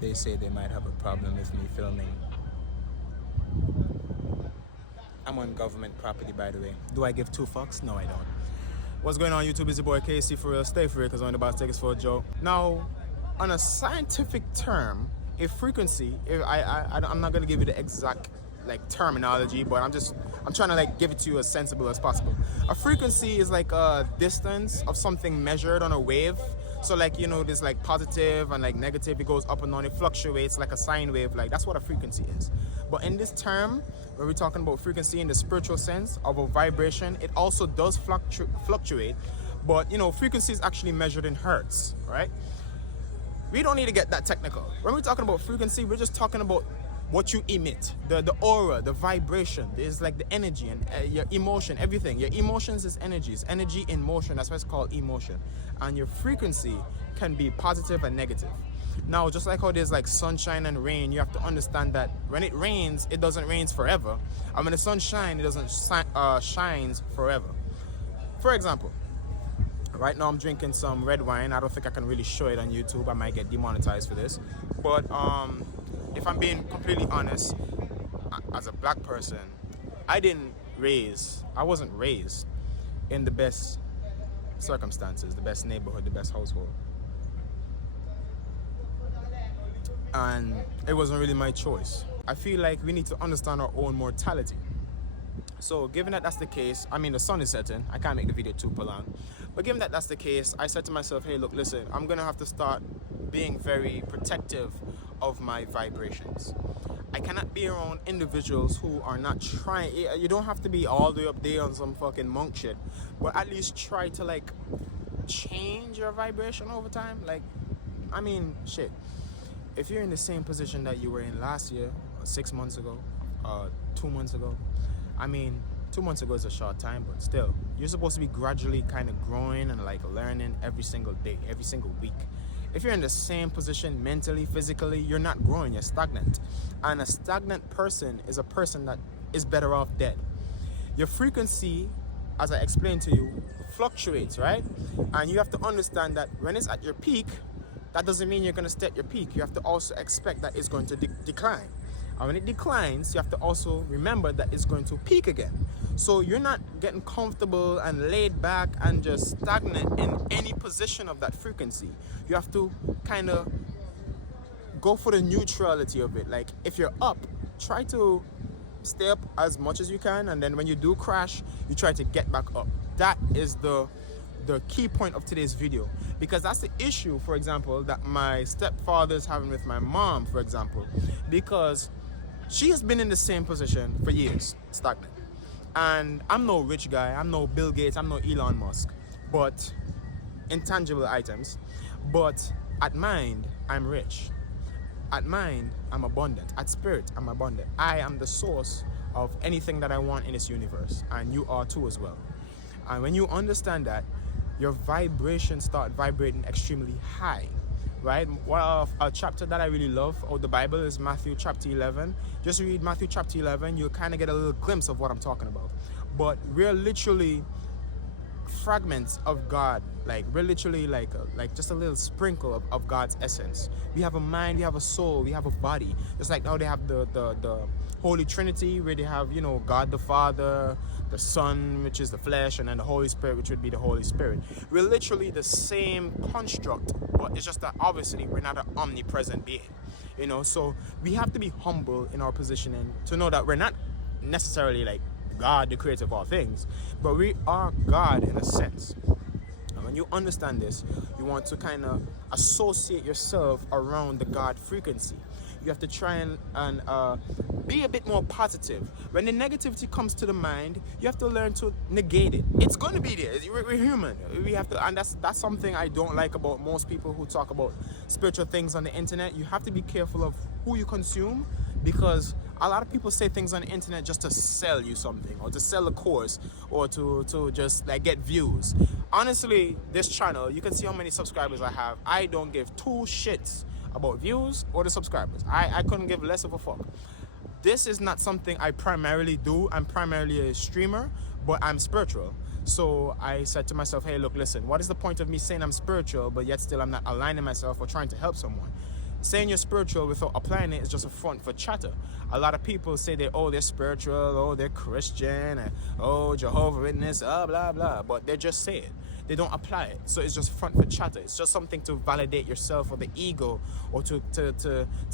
They say they might have a problem with me filming. I'm on government property, by the way. Do I give two fucks? No, I don't. What's going on, YouTube? It's your boy KC for real. Stay for real, because I'm about to take us for a joke. Now, on a scientific term, a frequency, I'm not going to give you the exact terminology, but I'm trying to give it to you as sensible as possible. A frequency is like a distance of something measured on a wave. So there's positive and negative. It goes up and down. It fluctuates like a sine wave. That's what a frequency is. But in this term, when we're talking about frequency in the spiritual sense of a vibration, it also does fluctuate. But frequency is actually measured in hertz, right? We don't need to get that technical. When we're talking about frequency, we're just talking about what you emit, the aura, the vibration. There's the energy and your emotion, everything. Your emotions is energies, energy in motion. That's why it's called emotion. And your frequency can be positive and negative. Now, just like how there's sunshine and rain, you have to understand that when it rains, it doesn't rain forever. And when the sun shines, it doesn't shines forever. For example, right now I'm drinking some red wine. I don't think I can really show it on YouTube. I might get demonetized for this. But if I'm being completely honest, as a black person, I wasn't raised in the best circumstances, the best neighborhood, the best household. And it wasn't really my choice. I feel like we need to understand our own mortality. So given that that's the case, the sun is setting. I can't make the video too prolonged. But given that that's the case, I said to myself, hey, look, listen, I'm going to have to start being very protective of my vibrations. I cannot be around individuals who are not trying. You don't have to be all the way up there on some fucking monk shit, but at least try to change your vibration over time. Shit. If you're in the same position that you were in last year, or 6 months ago, 2 months ago, 2 months ago is a short time, but still, you're supposed to be gradually kind of growing and learning every single day, every single week. If you're in the same position mentally, physically, you're not growing, you're stagnant. And a stagnant person is a person that is better off dead. Your frequency, as I explained to you, fluctuates, right? And you have to understand that when it's at your peak, that doesn't mean you're going to stay at your peak. You have to also expect that it's going to decline. And when it declines, you have to also remember that it's going to peak again. So you're not getting comfortable and laid back and just stagnant in any position of that frequency. You have to kind of go for the neutrality of it. If you're up, try to stay up as much as you can. And then when you do crash, you try to get back up. That is the key point of today's video, because that's the issue, for example, that my stepfather is having with my mom, for example, because she has been in the same position for years, stagnant. And I'm no rich guy, I'm no Bill Gates, I'm no Elon Musk, but intangible items. But at mind, I'm rich. At mind, I'm abundant. At spirit, I'm abundant. I am the source of anything that I want in this universe, and you are too as well. And when you understand that, your vibrations start vibrating extremely high, right? A chapter that I really love of the Bible is Matthew chapter 11. Just read Matthew chapter 11, you'll kind of get a little glimpse of what I'm talking about. But we're literally fragments of God. We're literally just a little sprinkle of God's essence. We have a mind, we have a soul, we have a body. Just like how they have the Holy Trinity, where they have, God the Father, the Son, which is the flesh, and then the Holy Spirit, which would be the Holy Spirit. We're literally the same construct, but it's just that obviously we're not an omnipresent being. So we have to be humble in our positioning to know that we're not necessarily God, the creator of all things, but we are God in a sense. And when you understand this, you want to kind of associate yourself around the God frequency. You have to try and be a bit more positive. When the negativity comes to the mind, you have to learn to negate it. It's going to be there. We're human. We have to, and that's something I don't like about most people who talk about spiritual things on the internet. You have to be careful of who you consume, because a lot of people say things on the internet just to sell you something, or to sell a course, or to just get views. Honestly, this channel, you can see how many subscribers I have. I don't give two shits about views or the subscribers. I couldn't give less of a fuck. This is not something I primarily do. I'm primarily a streamer, but I'm spiritual. So I said to myself, hey, look, listen, what is the point of me saying I'm spiritual, but yet still I'm not aligning myself or trying to help someone? saying you're spiritual without applying it is just a front for chatter. A lot of people say they're spiritual, oh, they're Christian, and, oh, Jehovah Witness, blah, blah, but they just say it. They don't apply it. So it's just front for chatter. It's just something to validate yourself or the ego, or to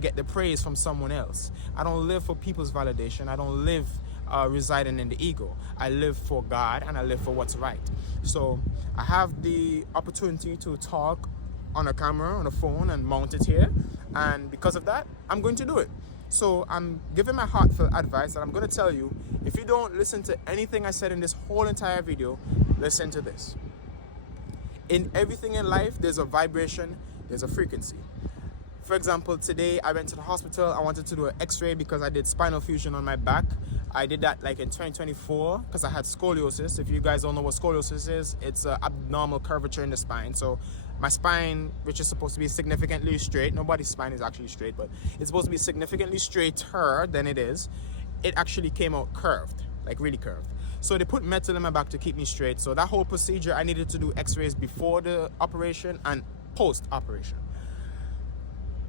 get the praise from someone else. I don't live for people's validation. I don't live residing in the ego. I live for God, and I live for what's right. So I have the opportunity to talk on a camera, on a phone, and mount it here. And because of that, I'm going to do it. So I'm giving my heartfelt advice, and I'm going to tell you, if you don't listen to anything I said in this whole entire video, listen to this. In everything in life, there's a vibration, there's a frequency. For example, today I went to the hospital. I wanted to do an x-ray because I did spinal fusion on my back. I did that like in 2024 because I had scoliosis. If you guys don't know what scoliosis is, it's an abnormal curvature in the spine. So my spine, which is supposed to be significantly straight, nobody's spine is actually straight, but it's supposed to be significantly straighter than it is. It actually came out curved, like really curved. So they put metal in my back to keep me straight. So that whole procedure, I needed to do x-rays before the operation and post-operation.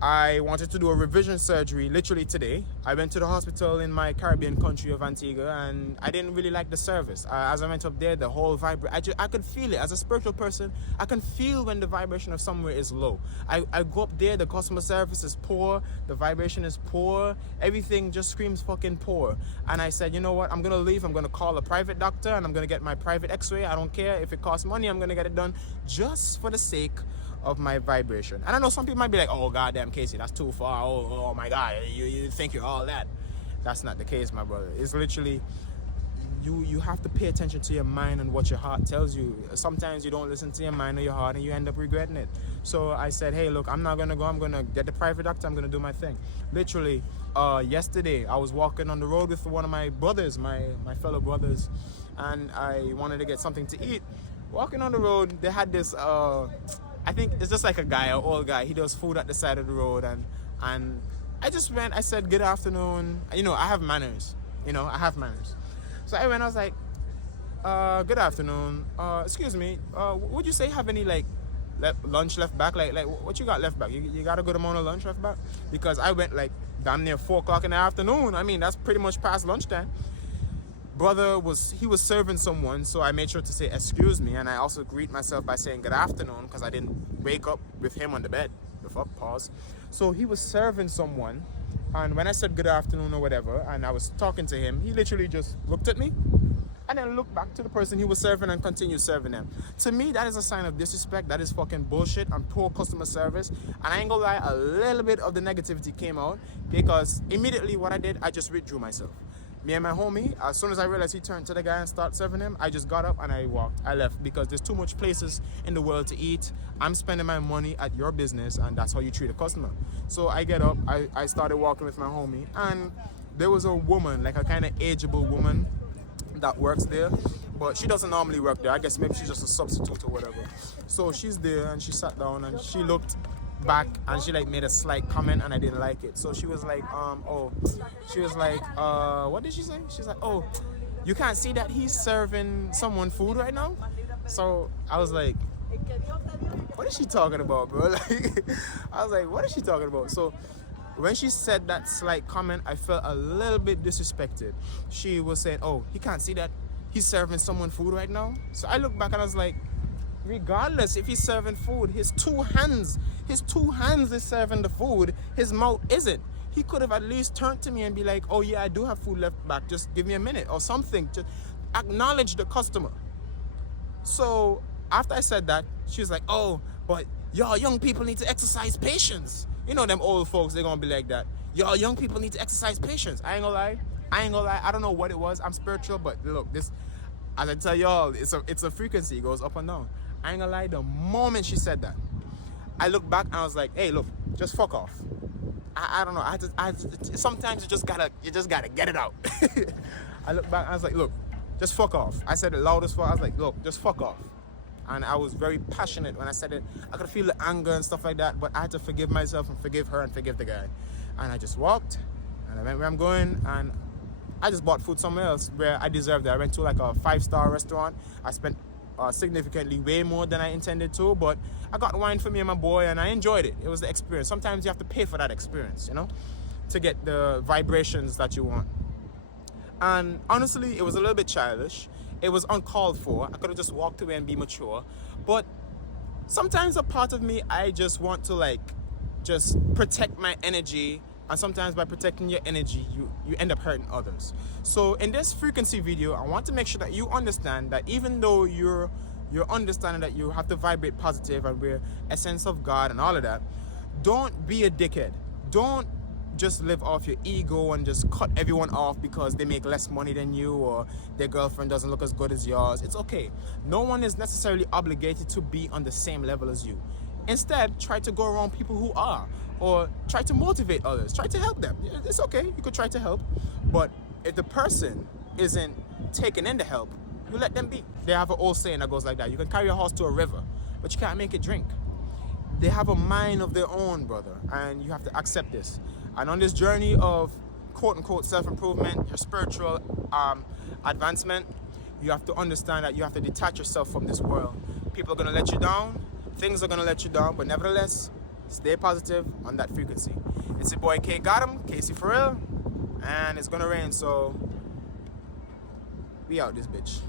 I wanted to do a revision surgery literally today. I went to the hospital in my Caribbean country of Antigua, and I didn't really like the service. As I went up there, the whole vibration, I could feel it. As a spiritual person, I can feel when the vibration of somewhere is low. I go up there, the customer service is poor, the vibration is poor, everything just screams fucking poor. And I said, you know what, I'm gonna leave, I'm gonna call a private doctor, and I'm gonna get my private x-ray. I don't care if it costs money, I'm gonna get it done just for the sake of my vibration. And I know some people might be like, oh goddamn Casey, that's too far, oh my god, you think you're all that. That's not the case, my brother. It's literally, you have to pay attention to your mind and what your heart tells you. Sometimes you don't listen to your mind or your heart, and you end up regretting it. So I said, hey look, I'm not gonna go, I'm gonna get the private doctor, I'm gonna do my thing. Literally yesterday I was walking on the road with one of my brothers, my fellow brothers, and I wanted to get something to eat. Walking on the road, they had this I think it's just like a guy, an old guy. He does food at the side of the road, and I just went. I said, "Good afternoon." You know, I have manners. I have manners. So I went. I was like, "Good afternoon. Excuse me. Would you say you have any like lunch left back? Like what you got left back? You got a good amount of lunch left back?" Because I went like damn near 4 o'clock in the afternoon. I mean, that's pretty much past lunchtime. Brother was serving someone, so I made sure to say excuse me, and I also greet myself by saying good afternoon because I didn't wake up with him on the bed. Pause. So he was serving someone, and when I said good afternoon or whatever, and I was talking to him, he literally just looked at me and then looked back to the person he was serving and continued serving them. To me, that is a sign of disrespect. That is fucking bullshit and poor customer service. And I ain't gonna lie, a little bit of the negativity came out because immediately what I did, I just withdrew myself. Me and my homie, as soon as I realized he turned to the guy and started serving him, I just got up and I walked. I left because there's too much places in the world to eat. I'm spending my money at your business, and that's how you treat a customer. So I get up, I started walking with my homie, and there was a woman, like a kind of ageable woman that works there, but she doesn't normally work there. I guess maybe she's just a substitute or whatever. So she's there, and she sat down and she looked back, and she like made a slight comment, and I didn't like it. So she was like, what did she say? She's like, oh, you can't see that he's serving someone food right now? So I was like, what is she talking about, bro? Like, I was like, what is she talking about? So when she said that slight comment, I felt a little bit disrespected. She was saying, oh, he can't see that he's serving someone food right now? So I looked back and I was like, regardless if he's serving food, his two hands is serving the food, his mouth isn't. He could have at least turned to me and be like, oh yeah, I do have food left back, just give me a minute or something. Just acknowledge the customer. So after I said that, she was like, oh, but y'all young people need to exercise patience. You know them old folks, they're gonna be like that. Y'all young people need to exercise patience. I ain't gonna lie. I don't know what it was. I'm spiritual, but look, this, as I tell y'all, it's a frequency. It goes up and down. I ain't gonna lie, the moment she said that, I looked back and I was like, hey, look, just fuck off. I don't know. Sometimes you just gotta get it out. I looked back and I was like, look, just fuck off. I said it loud as fuck. I was like, look, just fuck off. And I was very passionate when I said it. I could feel the anger and stuff like that, but I had to forgive myself and forgive her and forgive the guy. And I just walked and I went where I'm going, and I just bought food somewhere else where I deserved it. I went to like a 5-star restaurant. I spent significantly way more than I intended to, but I got wine for me and my boy, and I enjoyed it. It was the experience. Sometimes you have to pay for that experience, you know, to get the vibrations that you want. And honestly, it was a little bit childish. It was uncalled for. I could have just walked away and be mature. But sometimes a part of me, I just want to like just protect my energy, and sometimes by protecting your energy you end up hurting others. So in this frequency video, I want to make sure that you understand that even though you're understanding that you have to vibrate positive and we're a sense of God and all of that, don't be a dickhead. Don't just live off your ego and just cut everyone off because they make less money than you or their girlfriend doesn't look as good as yours. It's okay. No one is necessarily obligated to be on the same level as you. Instead, try to go around people who are, or try to motivate others. Try to help them. It's okay. You could try to help. But if the person isn't taking in the help, you let them be. They have an old saying that goes like that. You can carry a horse to a river, but you can't make it drink. They have a mind of their own, brother, and you have to accept this. And on this journey of quote-unquote self-improvement, your spiritual advancement, you have to understand that you have to detach yourself from this world. People are going to let you down. Things are going to let you down. But nevertheless, stay positive on that frequency. It's your boy K Got him, Casey for real. And it's going to rain, so we out this bitch.